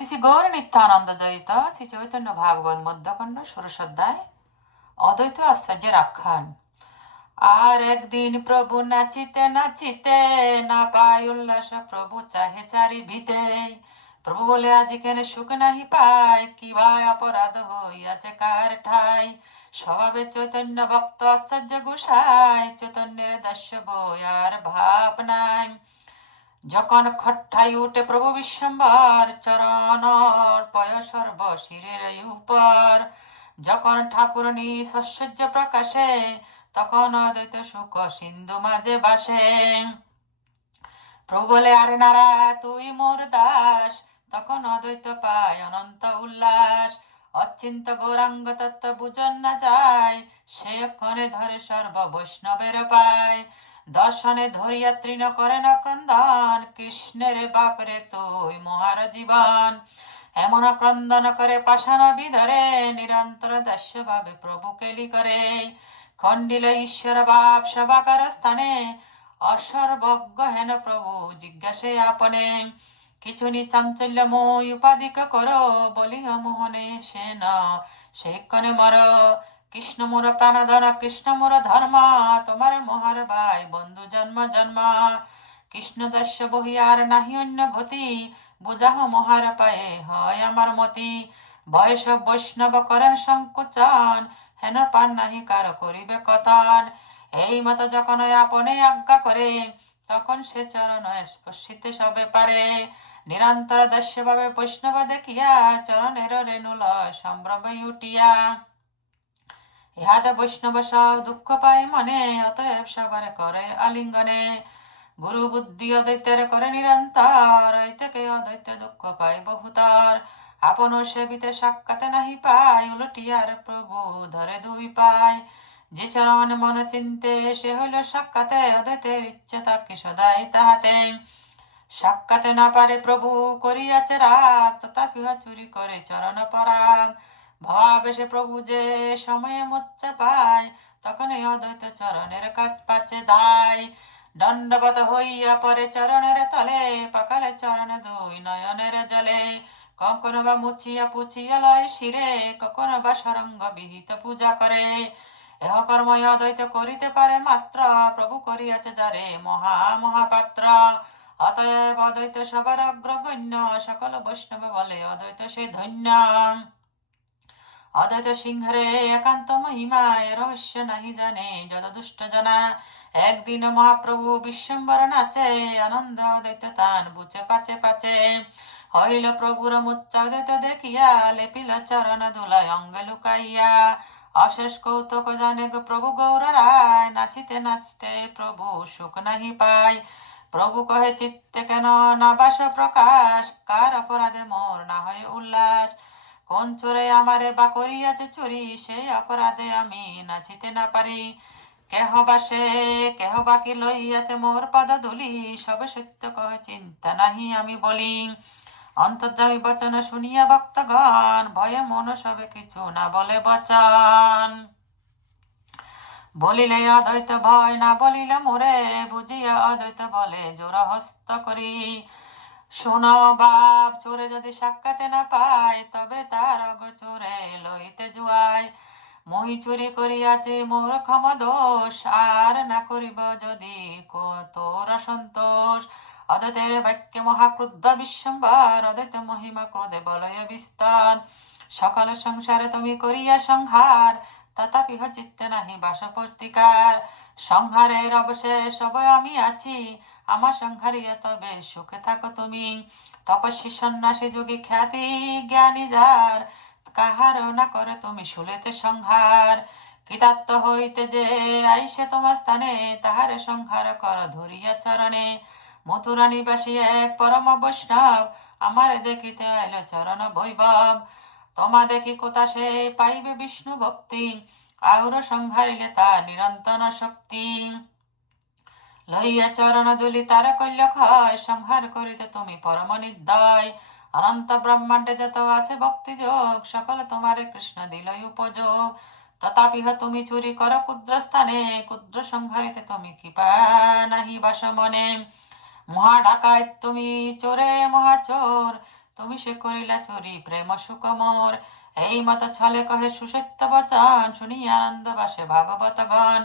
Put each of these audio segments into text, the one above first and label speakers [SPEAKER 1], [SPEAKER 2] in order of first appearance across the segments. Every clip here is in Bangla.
[SPEAKER 1] শ্রী গৌর নিত্যানন্দ দ্বৈত শ্রী চৈতন্য ভাগবত মধ্যখণ্ড ষোড়শ অদ্বৈত আশ্চর্যের আখ্যান আর একদিন প্রভু নাচিতে নাচিতে না পায় উল্লাস প্রভু চাহে চারি ভিতে প্রভু বলে আজ কেন সুখ নাহি পায় কি ভাই অপরাধ হইয়াছে কার ঠাই স্বভাবে চৈতন্য ভক্ত আশ্চর্য গোসাই চৈতন্যের দাস্য বই আর ভাব নাই যখন খট্টাই উঠে প্রভু বিশ্বম্বর চরণ পয় সর্ব শিরের উপর। যখন ঠাকুরনি সৌন্দর্য প্রকাশে, তখন অদ্বৈত সুখ সিন্ধু মাঝে বাসে। প্রভু বলে, আরে নারা, তুই মোর দাস। তখন অদ্বৈত পায় অনন্ত উল্লাস। অচিন্ত গৌরাঙ্গ তত্ত্ব বুঝন না যায়, সে ক্ষণে ধরে সর্ব বৈষ্ণবের পায়। দর্শনে ধরিয়া তৃণ করে না ক্রন্দন কৃষ্ণের বাপরে তুই মহার জীবন। এমন ক্রন্দন করে পাষাণ বিধরে নিরন্তর দাস্য ভাবে প্রভু কেলি করে খণ্ডিল ঈশ্বর বাপ সভাকার স্থানে অসর্বজ্ঞ হেন প্রভু জিজ্ঞাসে আপনে কিছুনি চাঞ্চল্য মই উপাধিক করো, বলিও মোহনে সে ন সে কনে মর কৃষ্ণ মোর প্রাণধন কৃষ্ণ মোর ধর্ম, তোমার মহার ভাই, বন্ধু জন্ম জন্ম। কৃষ্ণ দাস্য বহি আর নাহি অন্য গতি, বুঝাহ মহার পায়ে, হয় আমার মতি। বয়স বৈষ্ণব করেন সংকোচন, হেন পান নাহি কার করিবে কতন। এই মত যখন আপনে আজ্ঞা করে, তখন সে চরণ স্পর্শিতে সবে পারে। নিরন্তর দাস্য ভাবে বৈষ্ণব দেখিয়া চরণের রেণুল সম্ভ্রমে উঠিয়া ইহাতে বৈষ্ণব সব দুঃখ পায় মনে, অতএব সবার করে আলিঙ্গনে। গুরু বুদ্ধি অদ্বৈতের করে নিরন্তর থেকে অদ্বৈত দুঃখ পায় বহুতর। আপন সেবিতে সাক্ষাতে নাহি পায় উলটিয়ার প্রভু ধরে দুই পায়। যে চরণ মন চিন্তে, সে হইল সাক্ষাতে, অদ্বৈতের ইচ্ছে তাকে সদাই তাহাতে। সাক্ষাতে না পারে প্রভু, করিয়াছে রাগ তথাপি চুরি করে চরণ পরাগ। ভাবে প্রভু যে সময়ে মুচ্ছা পায়, তখন এই অদ্বৈত চরণের কাজ পাচ্ছে ধায় দণ্ডবত হইয়া পরে চরণের তলে, পাকালে চরণ দুই নয়নের জলে। কখনো বা মুছিয়া পুছিয়া লয় শিরে কখনো বা সরঙ্গ বিহিত পূজা করে। এহ কর্ম অদ্বৈত করিতে পারে মাত্র, প্রভু করিয়াছে যারে মহা মহাপাত্র। অতএব অদ্বৈত সবার অগ্রগণ্য, সকল বৈষ্ণব বলে অদ্বৈত সে ধন্য। অদ্বৈত সিংহরে একান্ত মহিমা এ রহস্য নাহি জানে যত দুষ্ট জনা একদিন মহাপ্রভু বিশ্বম্বর নাচে আনন্দ অদ্বৈত তান বুচে পাচে পাচে হইল প্রভুর মুচ্চা অদ্বৈত দেখিয়া লেপিল চরণ দুলয় অঙ্গে লুকাইয়া অশেষ কৌতুক জানে প্রভু গৌর রায় নাচিতে নাচতে প্রভু সুখ নাহি পায় প্রভু কহে চিত্তে কেন না বাস প্রকাশ কার অপরাধে মোর না হয় উল্লাস কোন চোরে আমারে বা করিয়াছে চুরি, সেই অপরাধে আমি নাচিতে না পারি। কেহ বাসে কেহ বাকি লইয়াছে মোর পদ ধুলি, সবে সত্য কহে চিন্তা নাহি আমি বলি। অন্তর্জামী বচন শুনিয়া ভক্তগণ, ভয়ে মন সবে কিছু না বলে বচন। বলিলে অদ্বৈত ভয়, না বলিলে মোরে, বুঝিয়া অদ্বৈত বলে জোর হস্ত করি। শোনো বাপ, চোরে যদি সাক্ষাতে না পায়, তবে তার চোরে লইতে জুয়ায়। মই চুরি করিয়াছে মোর ক্ষমা দোষ আর না করিব যদি তোর সন্তোষ অদ্বৈতের বাক্যে মহাক্রুদ্ধ বিশ্বম্বর, অদ্বৈত মহিমা ক্রোধে বলয় বিস্তার। সকল সংসারে তুমি করিয়া সংহার, তথাপি চিত্তে নাহি বাস প্রতিকার সংহারের অবশেষ সবই আমি আছি আমার সংহারিয়া তবে সুখে থাকো তুমি। তপস্বী সন্ন্যাসী যোগী খ্যাতি জ্ঞানী যার কাহার না করে তুমি শুলেতে সংহার। কৃতার্থ হইতে যে আইসে তোমার স্থানে, তাহারে সংহার কর ধরিয়া চরণে। মথুরা নিবাসী এক পরম বৈষ্ণব, আমার দেখিতে আইল চরণ বৈভব। তোমা দেখি কোথা সে পাইবে বিষ্ণু ভক্তি, আউর সংহারিলে তার নিরন্তন শক্তি। লইয়া চরণ দুলি তার কল্য ক্ষয় সংহার করিতে তুমি পরম নির্দয় অনন্ত ব্রহ্মাণ্ডে যত আছে ভক্তি যোগ সকল তোমারে কৃষ্ণ দিল উপযোগ। তথাপি হ তুমি চুরি কর ক্ষুদ্র স্থানে ক্ষুদ্র সংহারিতে তুমি কৃপা নাহি বাস মনে মহা ডাকায় তুমি চোরে মহাচোর, তুমি সে করিলা চুরি প্রেম সুকমর। এই মত ছলে কহে সুসত্য বচন শুনি আনন্দ বাসে ভাগবত গণ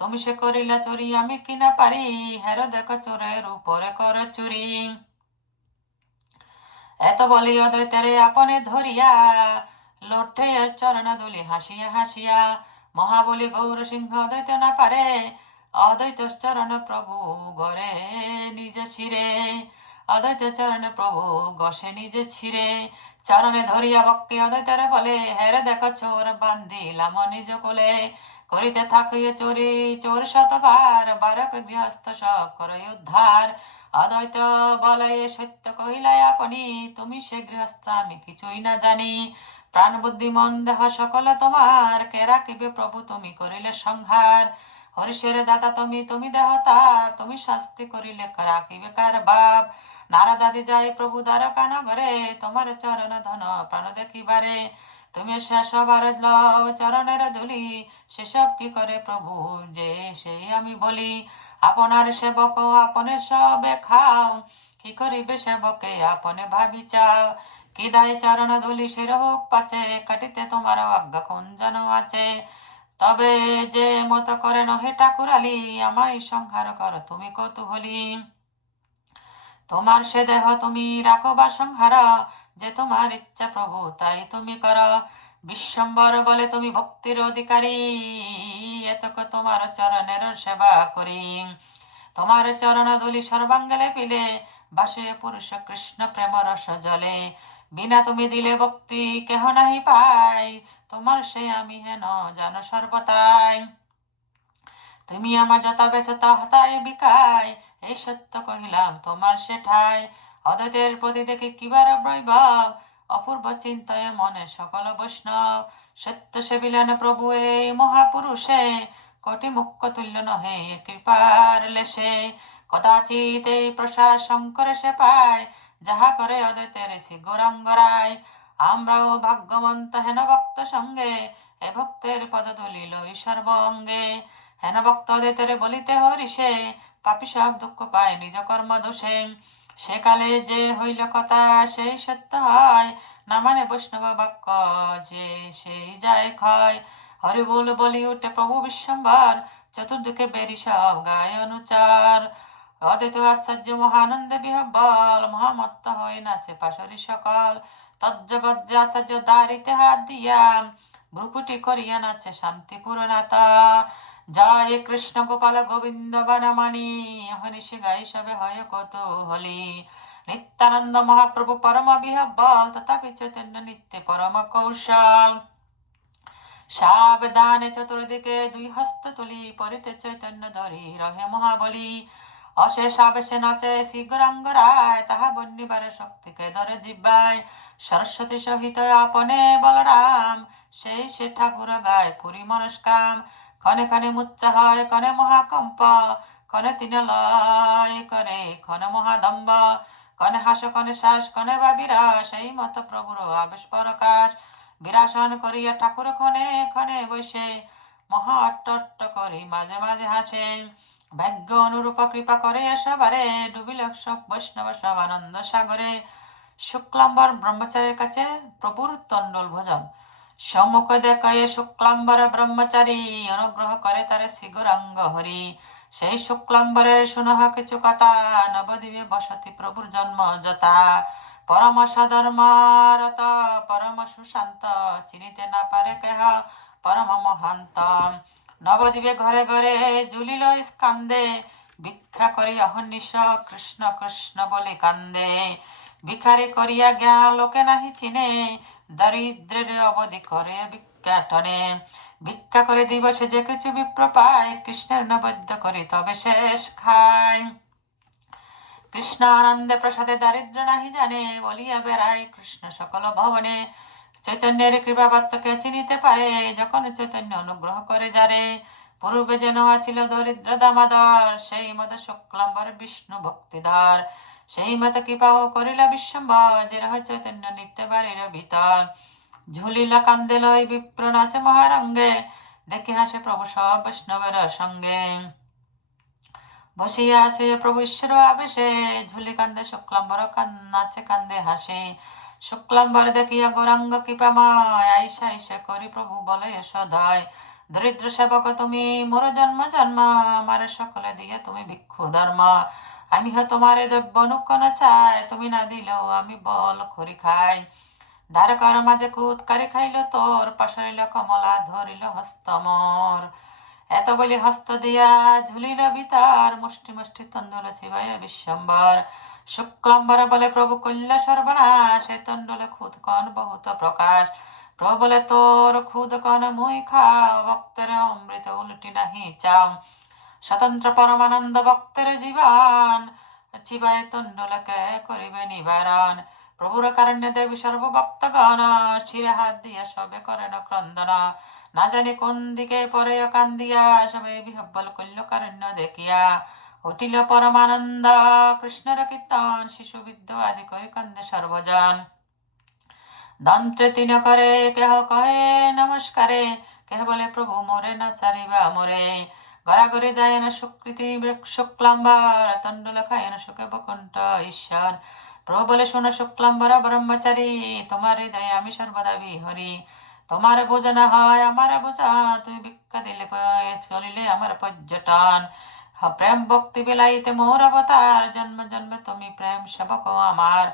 [SPEAKER 1] তুমি সে করিলা চুরি, আমি কিনা পারি? হের দেখ চোরের উপরে কর চুরি। এত বলি অদ্বৈতেরে আপনে ধরিয়া লোঠে চরণ দুলি হাসিয়া হাসিয়া, মহাবলী গৌর সিংহ অদ্বৈত না পারে, অদ্বৈত চরণ প্রভু গরে নিজ ছিরে অদ্বৈত চরণ প্রভু গসে নিজে ছিরে চরণে ধরিয়া বক্কে অদ্বৈতরে বলে, হেরে দেখো চোর বান্দিলাম নিজ কোলে করিতে থাকিয়ে চোরি, চোর শতবার বারক গৃহস্থ সব করে উদ্ধার। অদ্বৈত বলে, সত্য কহিলাই আপনি, তুমি সে গৃহস্থ, আমি কিছুই না জানি। প্রাণ, বুদ্ধি, মন, দেহ সকল তোমার, কে রাখিবে প্রভু, তুমি করিলে সংহার। হরিষের দাতা তুমি তুমি দেহ তার তুমি শাস্তি করিলে রাখিবে কার বাপ? নারদাদি যাই প্রভু দ্বারকা নগরে, তোমার চরণ ধন প্রাণ দেখিবারে। তুমি শেষ বার লও চরণের ধুলি সেসব কি করে প্রভু? যে সেই আমি বলি, আপনার সেবক আপনে সবে খাও। কি করিবে সেবকে? আপনে ভাবি চাও। কি দায় চরণ ধুলি শির হোক পাচে, কাটিতে তোমার আজ্ঞা কুঞ্জন আছে। তবে যে মত করে নহে ঠাকুরালি, আমায় সংহার কর তুমি কৌতূহলী। তোমার সে দেহ তুমি রাখো বা সংহার যে তোমার ইচ্ছা প্রভু, তাই তুমি কর। বিশ্বম্বর বলে তুমি ভক্তির অধিকারী, এতক তোমার চরণের সেবা করি। তোমার চরণ দুলি সর্বাঙ্গলে পিলে বাসে পুরুষ কৃষ্ণ প্রেম রস জলে। বিনা তুমি দিলে ভক্তি কেহ নাহি পাই তোমার সে আমি হেন জান সর্বতাই। তুমি আমার যত বেছে হতায় বিকাই এই সত্য কহিলাম তোমার সেঠাই। অদ্বৈতের প্রতি দেখে কিবার বৈভব? অপূর্ব চিন্তায় মনে সকল বৈষ্ণব। সত্য সেবিলেন প্রভু এই মহাপুরুষে। কোটি মুখ্য তুল্য নহে কৃপার লেশে। কদাচিৎ এই প্রসাদ শঙ্করে সে পায়, যাহা করে অদ্বৈতের শ্রী গৌরাঙ্গরায় আমরাও ভাগ্যবন্ত হেন ভক্ত সঙ্গে, এ ভক্তের পদ তুলিল সর্বঙ্গে হেন ভক্ত অদ্বৈতের বলিতে হরিষে, পাপি সব দুঃখ পায়, নিজ কর্ম দোষে। সে কালে যে হইল কথা, সেই সত্য হয়। না মানে বৈষ্ণব বাক্য, যে সেই যায় ক্ষয়। হরি বল, বলি উঠে প্রভু বিশ্বম্বর, চতুর্দিকে বেরি সব গায় অনুচার। অদ্বৈত আশ্চর্য মহানন্দে বিহব্বল, মহামত্ত হয়ে নাচে পাশরি সকল। তজ্জগজ্জ আচার্য দারিতে হাত দিয়া, ভ্রুকুটি করিয়া নাচে শান্তিপুর নাতা জয় কৃষ্ণ গোপাল গোবিন্দ বনমানি হনিষি গাই সবে হয় কৌতূহলী। নিত্যানন্দ মহাপ্রভু পরম বিহব্বল, তথাপি চৈতন্য নিত্য পরম কৌশল। সাবধানে চতুর্দিকে দুই হস্ত তুলি, পরিতে চৈতন্য ধরি, রহে মহাবলী। অশেষ আবেশে নাচে শীঘ্রাঙ্গ রায়, তাহা বন্যিবারে শক্তিকে ধরে জিব্বায়। সরস্বতী সহিত আপনে বলরাম, সেই সে ঠাকুর গায় পুরী মনস্কাম। ক্ষণে ক্ষণে ক্ষণে মহাকম্প ক্ষণে তিন লয় করে ক্ষণে মহাদম্ব ক্ষণে হাস ক্ষণে শ্বাস ক্ষণে বা বিরাস এই মত প্রভুর আবেশ প্রকাশ। বিরাসন করিয়া ঠাকুর ক্ষণে ক্ষণে বসে মহা অট্ট করি মাঝে মাঝে হাসে। ভাগ্য অনুরূপ কৃপা করে সবারে, ডুবিল বৈষ্ণব, সব আনন্দ সাগরে। শুক্লাম্বর ব্রহ্মচারীর কাছে প্রভুর তন্ডল ভোজন। সম্মুখ দেখায় শুক্লাম্বর ব্রহ্মচারী অনুগ্রহ করে তারে শিগরাঙ্গ হরি। সেই শুক্লাম্বরের শুনহ কিছু কথা নবদ্বীপে বসতি প্রভুর জন্ম যথা। পরম সধর্মারত পরম সুশান্ত চিনিতে না পারে কেহ পরম মহান্ত নবদ্বীপে ঘরে ঘরে জুলিল স্কান্দে ভিক্ষা করি অহর্নিশ কৃষ্ণ কৃষ্ণ বলে কান্দে। ভিখারি করিয়া জ্ঞান লোকে নাহি চিনে দরিদ্রের অবধি করে ভিক্ষাটনে ভিক্ষা করে দিবসে যে কিছু বিপ্র পায়, কৃষ্ণের নৈবেদ্য করে তবে শেষ খায়। কৃষ্ণ আনন্দে প্রসাদে দারিদ্র নাহি জানে, বলিয়া বেড়ায় কৃষ্ণ সকল ভবনে। চৈতন্যের কৃপা পাত্রকে চিনিতে পারে, যখন চৈতন্য অনুগ্রহ করে যারে পূর্বে যেন আছিল দরিদ্র দামাদর, সেই মত শুক্লাম্বর বিষ্ণু ভক্তিধর। সেই মত কৃপাও করিলা বিশ্বম্বর যে রহ চৈতন্য নিত্য বাড়ির ভিতর ঝুলিলা কান্দে লই বিপ্র নাচে মহারঙ্গে, দেখে হাসে প্রভু সব বৈষ্ণবের সঙ্গে। বসিয়া আছে প্রভু ঈশ্বর আবেশে ঝুলি কান্দে শুক্লাম্বর নাচে কান্দে হাসে। শুক্লাম্বর দেখিয়া গৌরাঙ্গ কৃপাময়, আইসা আইসা করি প্রভু বলে সদয়। দরিদ্র সেবক তুমি, মোর জন্ম জন্ম, আমার সকলে দিয়ে তুমি ভিক্ষু ধর্ম। আমি হ তোমারে দ্রব্য অনুকন চাই তুমি না দিলেও আমি বল খড়ি খাই। দ্বারকার মাঝে কুৎকারি খাইল তোর, পাশরিল কমলা ধরিল হস্ত মোর। এত বলি হস্ত দিয়া ঝুলিল বিতার, মুষ্টি মুষ্টি তন্দুল চিবায় বিশ্বম্বর। শুক্লম্বর বলে প্রভু কল্য সর্বনাশ, এ তন্ডুলে খুদ কন বহুত প্রকাশ। প্রভু বলে তোর খুদ কন মুই খাও, ভক্তের অমৃত উল্টি নাহি চাও। স্বতন্ত্র পরমানন্দ ভক্তের জীবন। চিবায় তন্ডুলকে করিবে নিবারণ। প্রভুর কারণ্যে দেবী সর্বভক্তগণ শিরে হাত দিয়া সবে করেন ক্রন্দন। না জানি কোন দিকে পরে কান্দিয়া সবে বিহব্বল কল্য কারণ্য দেখিয়া উঠিল পরমানন্দ। কৃষ্ণর কীর্তন, শিশু বিদ্য আদি করে কান্দে সর্বজন। দন্ত্রে তিন করে, কেহ কহে, নমস্কারে। কেহ বলে, প্রভু, মোরে না চারিবা মোরে। গড়াগড়ি যায় না সুকৃতি শুক্লাম্বর তণ্ডুল খায় না সুখে বকুণ্ঠ ঈশ্বর প্রভু বলে শুক্লাম্বর ব্রহ্মচারী তোমার হৃদয়ে আমি সর্বদা বিহরি তোমার বোঝা হয় আমার বোঝা তুমি ভিক্ষা দিলে চলিলে আমার পর্যটন প্রেম ভক্তি বিলাইতে মোর অবতার জন্ম জন্মে তুমি প্রেম সেবক আমার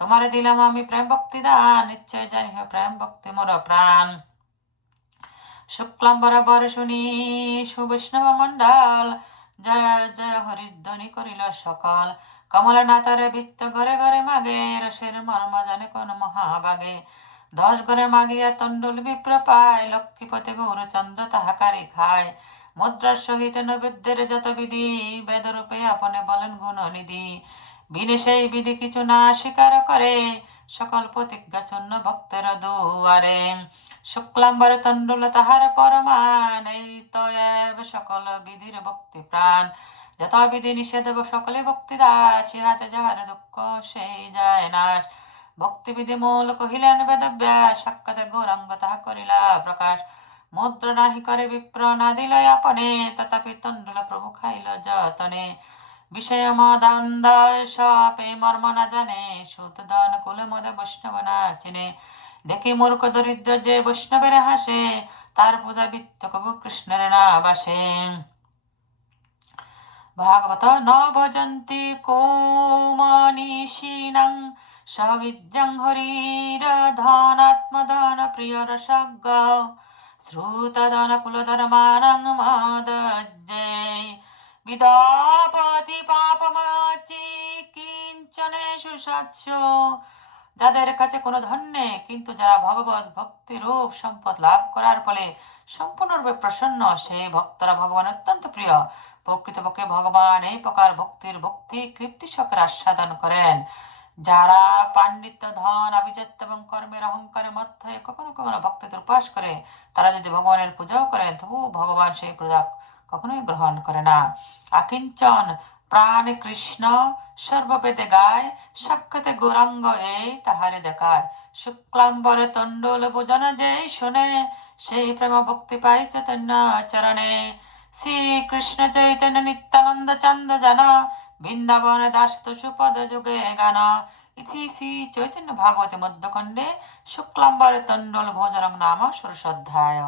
[SPEAKER 1] তোমার দিলাম আমি প্রেম ভক্তি দান নিশ্চয় জানি প্রেম ভক্তি মোর প্রাণ শুক্লাম বরাবর শুনি, সুবৈষ্ণব মন্ডল জয় জয় হরিধ্বনি করিল সকল। কমলনাথরে বৃত্ত ঘরে ঘরে মাগে, রসের মর্ম জানে কোন মহাভাগে দশ ঘরে মাগিয়া তণ্ডুল বিপ্র পায়, লক্ষ্মীপতি গৌরচন্দ্র তাহাকারি খায়। মুদ্রার সহিত নৈবেদ্যের যত বিধি, বেদরূপে আপনে বলেন গুণনিধি। বিনে সেই বিধি কিছু না স্বীকার করে সকল প্রতিজ্ঞা চন্ন ভক্তের দুয়ারে। শুক্লাম্বর তণ্ডুল তাহার পরমান এই তো এব সকল বিধির ভক্তি প্রাণ। যত বিধি নিষেধ সকলে ভক্তি দাস ইহাতে যাহার দুঃখ সেই যায় নাশ। ভক্তিবিধি মূল কহিলেন বেদব্যাস সাক্ষাতে গৌরাঙ্গ তাহা করিলা প্রকাশ। মুদ্রা নাহি করে বিপ্র না দিল আপনে, তথাপি তণ্ডুল প্রভু খাইল যতনে। সুত দান কুলে মদে বৈষ্ণব না চিনে দেখি মূর্খ দরিদ্র যে বৈষ্ণবের হাসে তার পূজা বৃত্ত কবু কৃষ্ণের না বাসে ভাগবত ন ভজন্তি কোমনীষীণং সবিজ্জং হরির ধনাত্মধন প্রিয় রসজ্ঞ শ্রুতধন কুলধর্মানং বিদাপতি পাপমাচি কিঞ্চনেষু সৎস যাদের কাছে কোনো ধন নেই, কিন্তু যারা ভগবত ভক্তি রূপ সম্পদ লাভ করার ফলে সম্পূর্ণরূপে প্রসন্ন সেই ভক্তরা ভগবান অত্যন্ত প্রিয়। প্রকৃতপক্ষে ভগবান এই প্রকার ভক্তির ভক্তি কৃপ্তি সকর আস্বাদন করেন। যারা পাণ্ডিত্য, ধন, আভিজাত্য এবং কর্মের অহংকারের মধ্যে কখনো কখনো ভক্তিতে উপাস করে, তারা যদি ভগবানের পূজাও করেন তবু ভগবান সেই পূজা কখনোই গ্রহণ করে না। আকিঞ্চন, প্রাণ কৃষ্ণ, সর্ববেদে গায় সাক্ষাতে গৌরাঙ্গ এই তাহারে দেখায়। শুক্লাম্বরে তণ্ডুল ভোজন যেই শুনে, সেই প্রেম ভক্তি পাই চৈতন্য চরণে। শ্রী কৃষ্ণ চৈতন্য নিত্যানন্দ চন্দ জন, বৃন্দাবন দাস তো সুপদ যুগে গান। ইতি শ্রী চৈতন্য ভাগবতী মধ্যখণ্ডে শুক্লাম্বরে তণ্ডুল ভোজনম নাম ষোড়শোধ্যায়